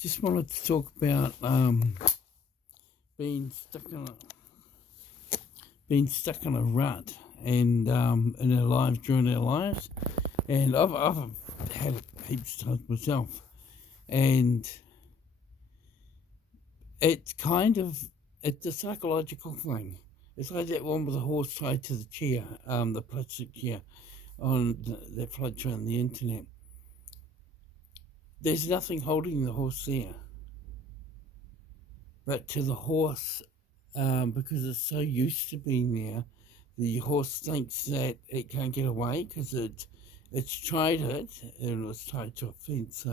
Just wanted to talk about being stuck in a rut and in our lives during our lives, and I've had it heaps of times myself, and it's a psychological thing. It's like that one with the horse tied to the chair, the plastic chair that floats around the internet. There's nothing holding the horse there. But to the horse, because it's so used to being there, the horse thinks that it can't get away because it's tried it and it was tied to a fence,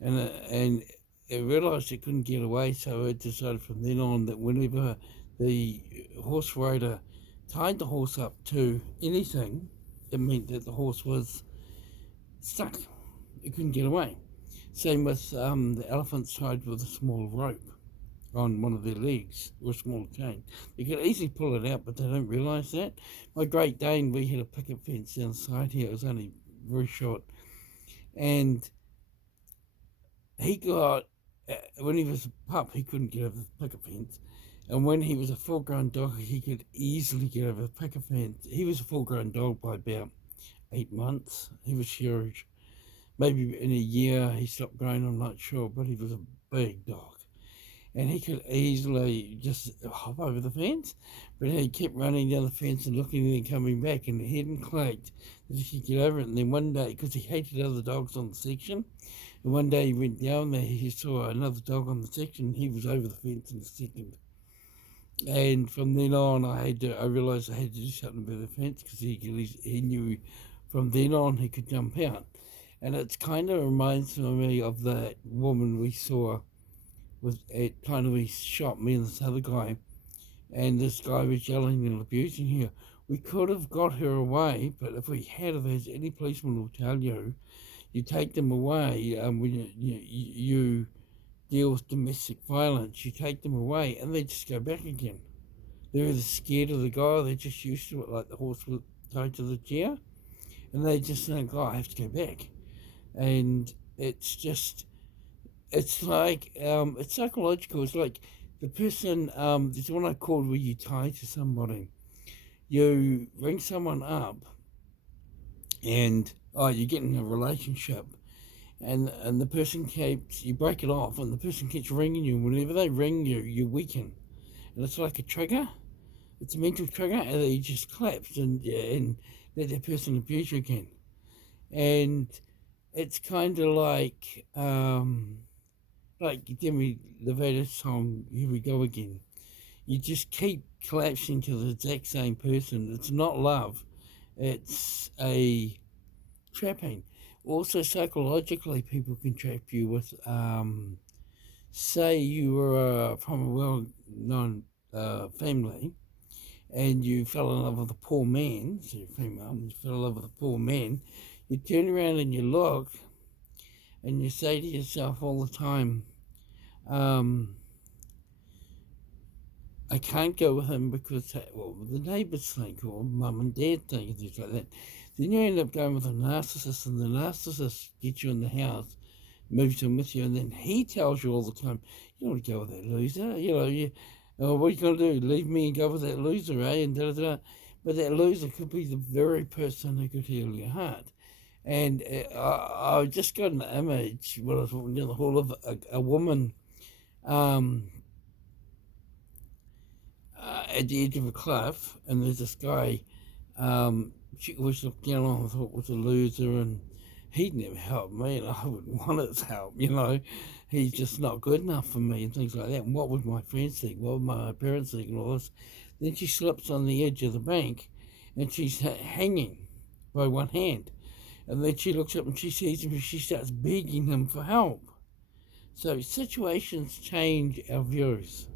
and it realised it couldn't get away, so it decided from then on that whenever the horse rider tied the horse up to anything, it meant that the horse was stuck. It couldn't get away. Same with the elephants tied with a small rope on one of their legs or a small chain. You could easily pull it out, but they don't realise that. My Great Dane, we had a picket fence down the side here. It was only very short. And he got, when he was a pup, he couldn't get over the picket fence. And when he was a full-grown dog, he could easily get over the picket fence. He was a full-grown dog by about 8 months. He was huge. Maybe in a year he stopped growing, I'm not sure, but he was a big dog. And he could easily just hop over the fence, but he kept running down the fence and looking and then coming back, and he hadn't clicked that he could get over it. And then one day, because he hated other dogs on the section, and one day he went down there, he saw another dog on the section, and he was over the fence in a second. And from then on, I realised I had to do something about the fence, because he knew from then on he could jump out. And it kind of reminds me of that woman we saw. It kind of, he shot me and this other guy, and this guy was yelling and abusing her. We could have got her away, but if we had, as any policeman will tell you, you take them away. When you deal with domestic violence, you take them away, and they just go back again. They're either scared of the guy, or they're just used to it, like the horse was tied to the chair, and they just think, "Oh, I have to go back," and it's like, it's psychological. It's like the person, there's one I called where you tie to somebody. You ring someone up and, you get in a relationship, and the person you break it off, and the person keeps ringing you. Whenever they ring you, you weaken. And it's like a trigger. It's a mental trigger, and you just collapse and let that person abuse you again. And it's kind of like Demi Lovato's song, Here We Go Again. You just keep collapsing to the exact same person. It's not love, it's a trapping. Also, psychologically, people can trap you with, say you were from a well-known family, and you fell in love with a poor man, so you're female, you fell in love with a poor man, you turn around and you look, and you say to yourself all the time, I can't go with him because, well, the neighbours think, or mum and dad think, and things like that. Then you end up going with a narcissist, and the narcissist gets you in the house, moves in with you, and then he tells you all the time, you don't want to go with that loser, what are you going to do, leave me and go with that loser, eh, and da-da-da. But that loser could be the very person who could heal your heart. And I just got an image when I was walking down the hall of a woman at the edge of a cliff, and there's this guy she always looked down on and thought was a loser, and he'd never help me, and I wouldn't want his help, He's just not good enough for me, and things like that. And what would my friends think? What would my parents think, and all this? Then she slips on the edge of the bank, and she's hanging by one hand. And then she looks up and she sees him, and she starts begging him for help. So situations change our views.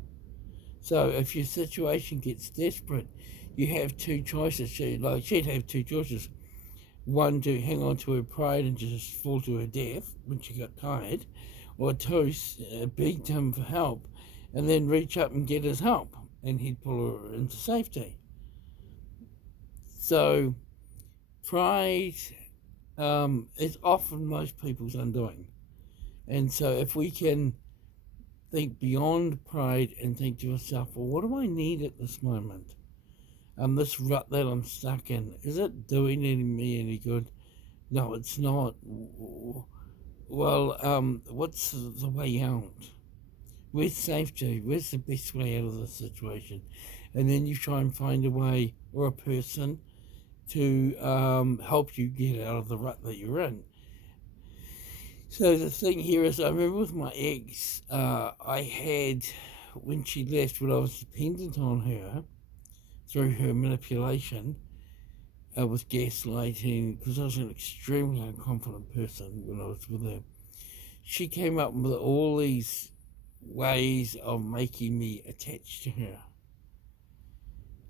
So if your situation gets desperate, you have two choices. She'd have two choices. One, to hang on to her pride and just fall to her death when she got tired. Or two, beg him for help and then reach up and get his help, and he'd pull her into safety. So pride is often most people's undoing. And so if we can think beyond pride and think to yourself, well, what do I need at this moment? This rut that I'm stuck in, is it doing me any good? No, it's not. Well, what's the way out? Where's safety? Where's the best way out of the situation? And then you try and find a way or a person to help you get out of the rut that you're in. So the thing here is, I remember with my ex, I had, when she left, when I was dependent on her through her manipulation with gaslighting, because I was an extremely unconfident person when I was with her, she came up with all these ways of making me attached to her.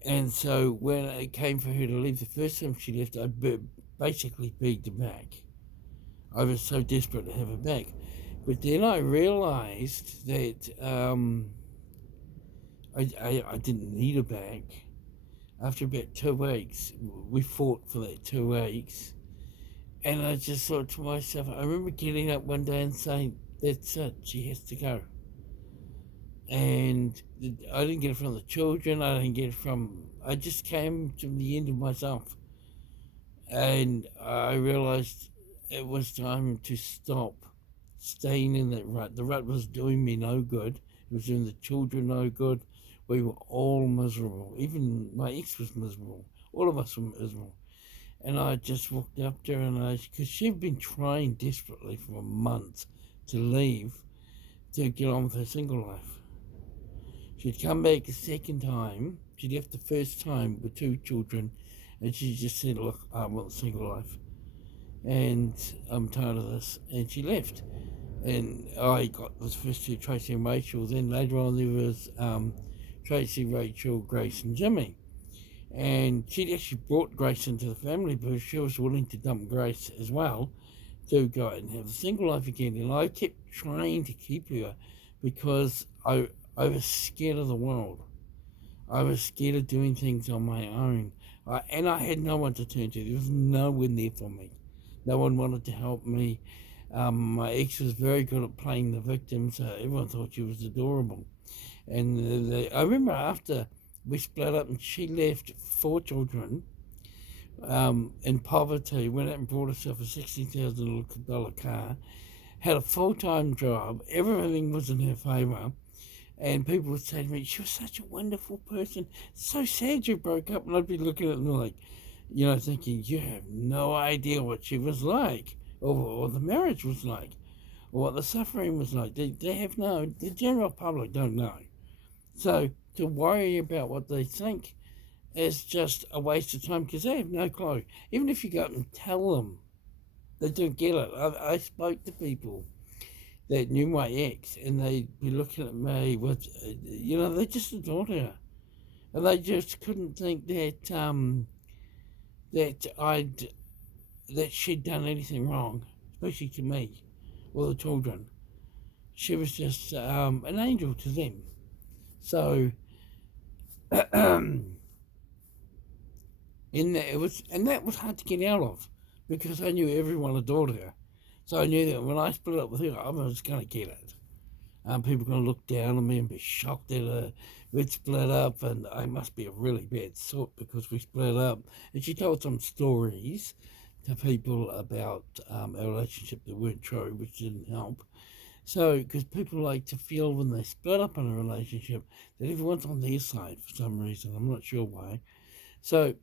And so when it came for her to leave the first time she left, I basically begged her back. I was so desperate to have her back. But then I realized that I didn't need her back. After about 2 weeks, we fought for that 2 weeks. And I just thought to myself, I remember getting up one day and saying, that's it, she has to go. And I didn't get it from the children, I just came to the end of myself. And I realized it was time to stop staying in that rut. The rut was doing me no good. It was doing the children no good. We were all miserable. Even my ex was miserable. All of us were miserable. And I just walked up to her and because she'd been trying desperately for a month to leave to get on with her single life. She'd come back a second time. She left the first time with 2 children, and she just said, look, I want a single life. And I'm tired of this. And she left. And I got this first 2, Tracy and Rachel. Then later on there was Tracy, Rachel, Grace and Jimmy. And she'd actually brought Grace into the family because she was willing to dump Grace as well to go out and have a single life again. And I kept trying to keep her because I was scared of the world. I was scared of doing things on my own. And I had no one to turn to. There was no one there for me. No one wanted to help me. My ex was very good at playing the victim, so everyone thought she was adorable. And I remember after we split up and she left 4 children in poverty, went out and bought herself a $60,000 car, had a full-time job, everything was in her favour. And people would say to me, she was such a wonderful person. So sad you broke up. And I'd be looking at them like, thinking, you have no idea what she was like, or the marriage was like, or what the suffering was like. They have the general public don't know. So to worry about what they think is just a waste of time because they have no clue. Even if you go up and tell them, they don't get it. I spoke to people that knew my ex, and they'd be looking at me with, they just adored her, and they just couldn't think that that she'd done anything wrong, especially to me or the children. She was just an angel to them. So, that was hard to get out of because I knew everyone adored her. So I knew that when I split up with her, I was going to get it. People were going to look down on me and be shocked that we'd split up, and I must be a really bad sort because we split up. And she told some stories to people about our relationship that weren't true, which didn't help. So, because people like to feel when they split up in a relationship that everyone's on their side for some reason. I'm not sure why. So,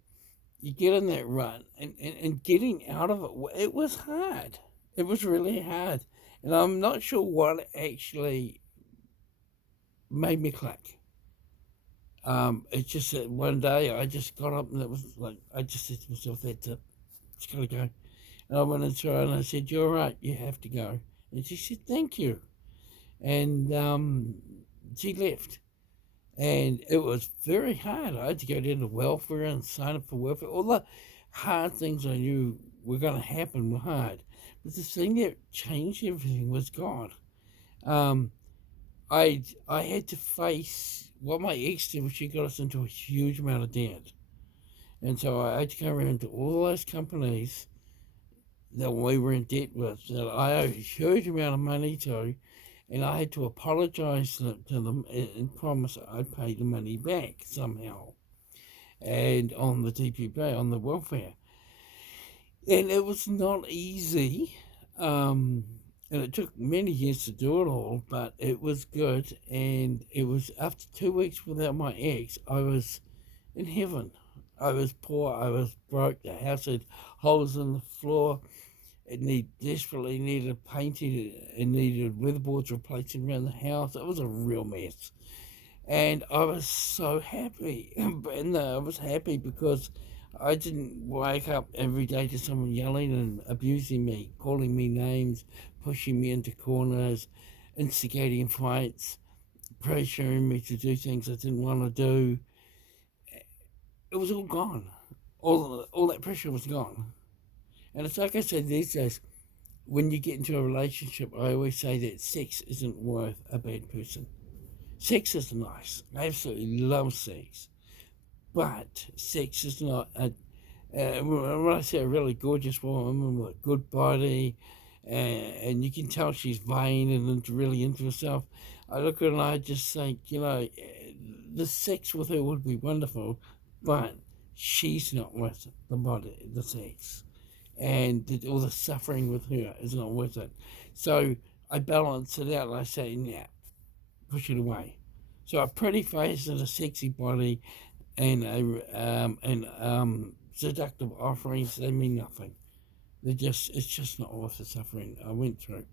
you get in that rut, and getting out of it was hard. It was really hard. And I'm not sure what actually made me click. It's just that one day I just got up and it was like, I just said to myself, that's it. It's got to go. And I went into her and I said, you're right, you have to go. And she said, thank you. And she left. And it was very hard. I had to go down to welfare and sign up for welfare. All the hard things I knew were going to happen were hard. But the thing that changed everything was God. I had to face what my ex did, which she got us into a huge amount of debt. And so I had to go around to all those companies that we were in debt with, that I owed a huge amount of money to, and I had to apologise to them and promise I'd pay the money back somehow, and on the DPP, on the welfare. And it was not easy, and it took many years to do it all, but it was good. And it was after 2 weeks without my ex, I was in heaven. I was poor, I was broke, the house had holes in the floor, it desperately needed painting, it needed weatherboards replacing around the house. It was a real mess. And I was so happy. And I was happy because I didn't wake up every day to someone yelling and abusing me, calling me names, pushing me into corners, instigating fights, pressuring me to do things I didn't want to do. It was all gone. All that pressure was gone. And it's like I said these days, when you get into a relationship, I always say that sex isn't worth a bad person. Sex is nice. I absolutely love sex. But sex is not a. When I say a really gorgeous woman with a good body, and you can tell she's vain and really into herself, I look at her and I just think, the sex with her would be wonderful, but she's not worth the body, the sex. And all the suffering with her is not worth it. So I balance it out and I say, nah, push it away. So a pretty face and a sexy body and seductive offerings, they mean nothing. It's just not worth the suffering I went through.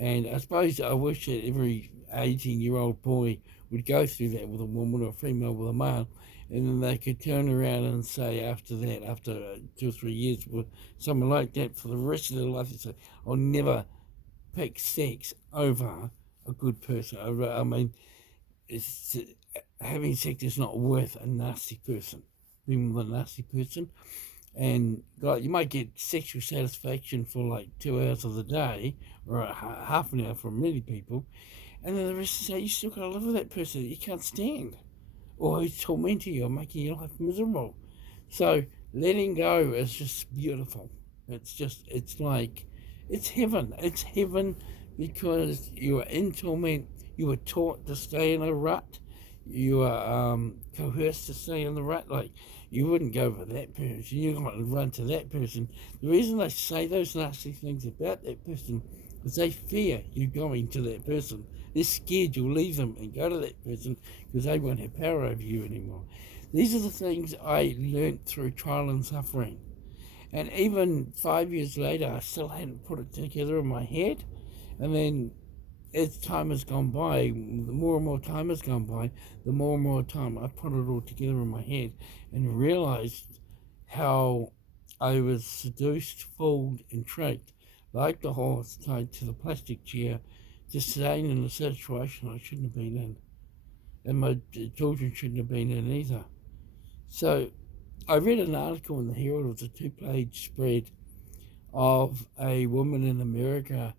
And I suppose I wish that every 18-year-old boy would go through that with a woman or a female with a male, and then they could turn around and say after that, after 2 or 3 years with someone like that for the rest of their life, they say, I'll never pick sex over a good person. I mean, it's, having sex is not worth a nasty person. Being with a nasty person, and God, you might get sexual satisfaction for like 2 hours of the day, or half an hour for many people, and then the rest of the day you still gotta live with that person that you can't stand, or who's tormenting you or making your life miserable. So letting go is just beautiful. It's like, it's heaven. It's heaven because you are in torment. You were taught to stay in a rut. You are coerced to stay in the rut. Like, you wouldn't go for that person. You want to run to that person. The reason they say those nasty things about that person is they fear you going to that person. They're scared you'll leave them and go to that person because they won't have power over you anymore. These are the things I learnt through trial and suffering. And even 5 years later, I still hadn't put it together in my head. And then as time has gone by, the more and more time has gone by, the more and more time I put it all together in my head and realized how I was seduced, fooled, and tricked, like the horse tied to the plastic chair, just staying in a situation I shouldn't have been in, and my children shouldn't have been in either. So I read an article in the Herald. It was a 2-page spread of a woman in America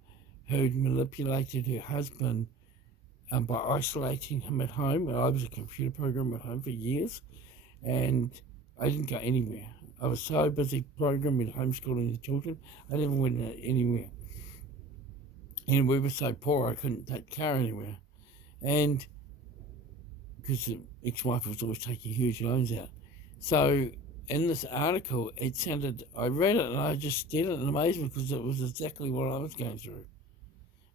who'd manipulated her husband by isolating him at home. I was a computer programmer at home for years, and I didn't go anywhere. I was so busy programming, homeschooling the children, I never went anywhere. And we were so poor, I couldn't take the car anywhere. And because the ex-wife was always taking huge loans out. So in this article, I read it and I just stared at it in amazement because it was exactly what I was going through.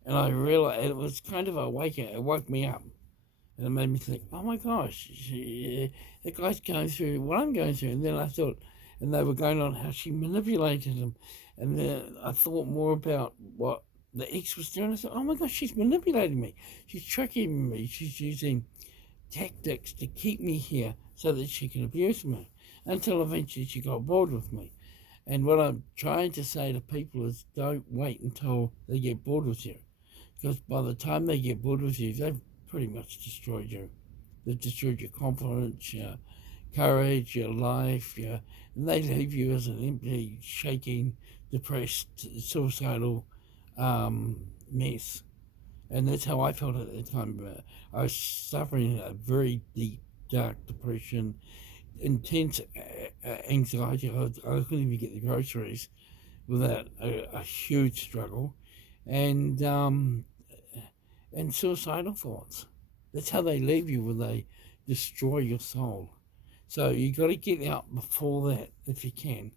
And I realized it was kind of it woke me up. And it made me think, oh my gosh, that guy's going through what I'm going through. And then I thought, and they were going on how she manipulated him. And then I thought more about what the ex was doing. I thought, oh my gosh, she's manipulating me. She's tricking me. She's using tactics to keep me here so that she can abuse me. Until eventually she got bored with me. And what I'm trying to say to people is don't wait until they get bored with you. Because by the time they get bored with you, they've pretty much destroyed you. They've destroyed your confidence, your courage, your life, and they leave you as an empty, shaking, depressed, suicidal mess. And that's how I felt at the time. I was suffering a very deep, dark depression, intense anxiety. I couldn't even get the groceries without a huge struggle, and suicidal thoughts. That's how they leave you when they destroy your soul. So you got to get out before that if you can.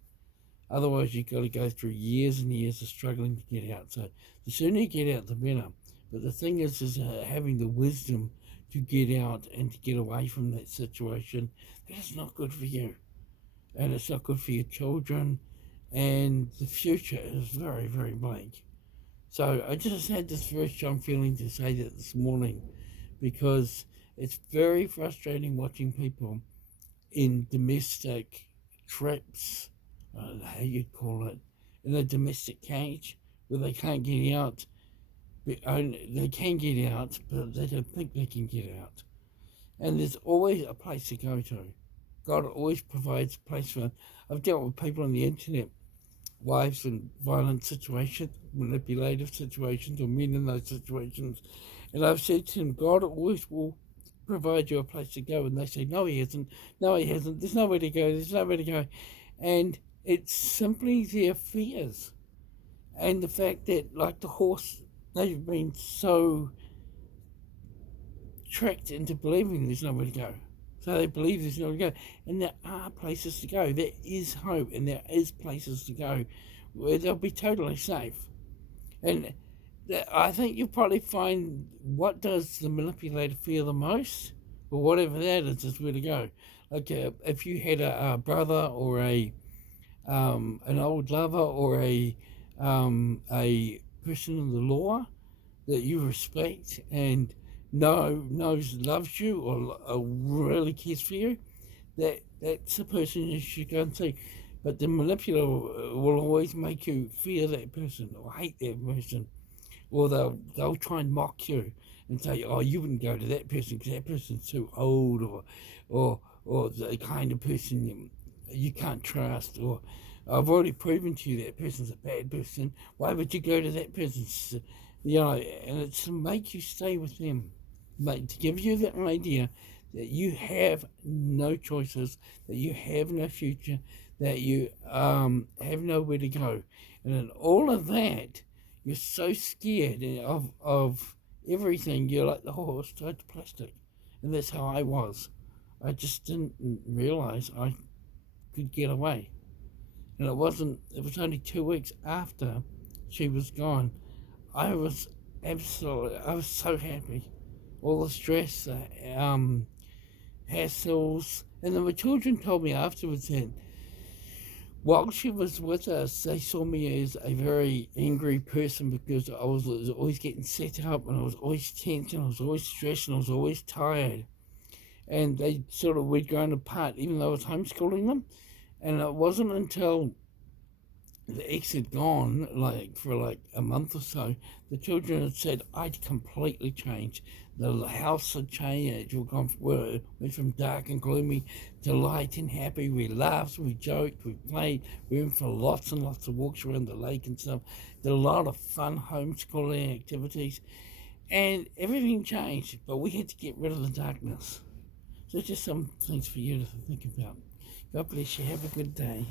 Otherwise, you've got to go through years and years of struggling to get out. So the sooner you get out, the better. But the thing is having the wisdom to get out and to get away from that situation. That's not good for you. And it's not good for your children. And the future is very, very bleak. So I just had this very strong feeling to say that this morning, because it's very frustrating watching people in domestic traps, I don't know how you'd call it, in a domestic cage where they can't get out. They can get out, but they don't think they can get out. And there's always a place to go to. God always provides a place for them. I've dealt with people on the internet, wives in violent situations, manipulative situations, or men in those situations. And I've said to them, God always will provide you a place to go. And they say, no, he hasn't. No, he hasn't. There's nowhere to go. There's nowhere to go. And it's simply their fears. And the fact that, like the horse, they've been so tricked into believing there's nowhere to go. So they believe there's nowhere to go. And there are places to go. There is hope, and there is places to go where they'll be totally safe. And I think you'll probably find what does the manipulator fear the most, or whatever that is where to go. Like if you had a brother or an old lover or a person in the law that you respect and loves you or really cares for you, that's the person you should go and see. But the manipulator will always make you fear that person or hate that person, or they'll try and mock you and say, oh, you wouldn't go to that person because that person's too old, or the kind of person you can't trust, or I've already proven to you that person's a bad person. Why would you go to that person? And it's to make you stay with them, to give you the idea that you have no choices, that you have no future, that you have nowhere to go. And in all of that, you're so scared of everything, you're like the horse tied to plastic. And that's how I was. I just didn't realize I could get away. And it was only 2 weeks after she was gone. I was so happy. All the stress, hassles. And then my children told me afterwards that while she was with us, they saw me as a very angry person because I was always getting set up and I was always tense and I was always stressed and I was always tired. And we'd grown apart even though I was homeschooling them. And it wasn't until the ex had gone, for a month or so, the children had said I'd completely changed. The house had changed. We went from dark and gloomy to light and happy. We laughed, we joked, we played. We went for lots and lots of walks around the lake and stuff. Did a lot of fun homeschooling activities. And everything changed, but we had to get rid of the darkness. So just some things for you to think about. God bless you. Have a good day.